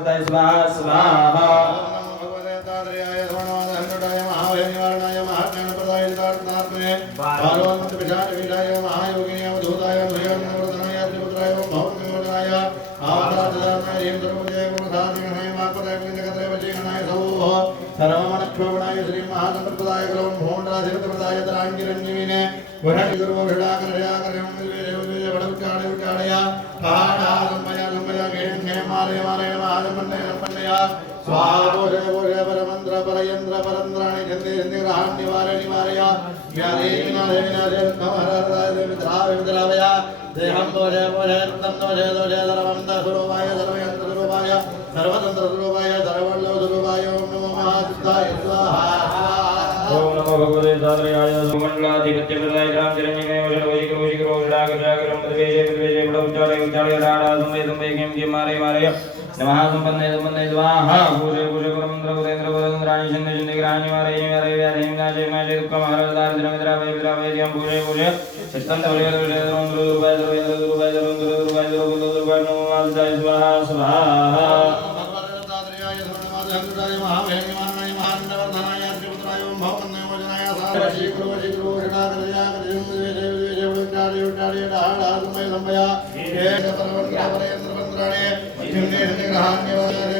महासुताय स्वाहा स्वाहा सर्वमनक्षोभणाय श्री महासंप्रदाय ग्रहण भोंडाधिपतप्रदाय तरांगिरंजीविने वरण्य गुरु विडाकरयाकरं विजय वडुचाड़े उचाड़या पहाड़ा लंबया लंबया गेंगे मारे मारे महाजमन्ने स्वाहा बोधे बोधे परमंत्र परयंत्र परंद्राणि जंदे जंदे ग्रहाण निवारे निवारया व्याधि विनाशे विनाशे नमहराय विद्रावे विद्रावया देहं बोधे बोधे तम दोषे दोषे सर्वमंत्र स्वरूपाय सर्वयंत्र स्वरूपाय सर्वतंत्र स्वरूपाय सर्ववल्लभ स्वरूपाय ओम नमो महासिद्धाय स्वाहा ओम नमो भगवते सादरयाय सुमंडलाधिपत्यप्रदाय ग्राम चिरंजीवे वैदिकरो विडाकरयाकरं मद्वेजे मद्वेजे वडुचाड़े उचाड़े राडा दुम्बे दुम्बे गेम मारे मारे नमः संपन्ने संपन्ने स्वाहा भूषे भूषे गुरुमंत्र गुरेंद्र गुरेंद्राणि शन्ने शन्ने ग्रहाणि मारे मारे व्याधि विनाशे विनाशे दुःखं हरदार दिनमिद्रावै विद्रावै धियं भूषे भूषे चित्तं तवले तवले दुर्वाय दुर्वाय दुर्वाय दुर्वाय दुर्वाय नमो वासुदेवाय स्वाहा स्वाहा भगवताद्रयाय धर्ममादहंताय महावेणिमानाय महानंदवर्धनाय त्रिपुत्राय ओम भवन्नय वचनाय सारशी गुरुवशिग्रो षडाकरयाकरं विजय उचाड़े उचाड़े डाड़ा लंबया लंबया एक परमंत्र परयंत्र परंद्राणि जंदे जंदे ग्रहाण निवारे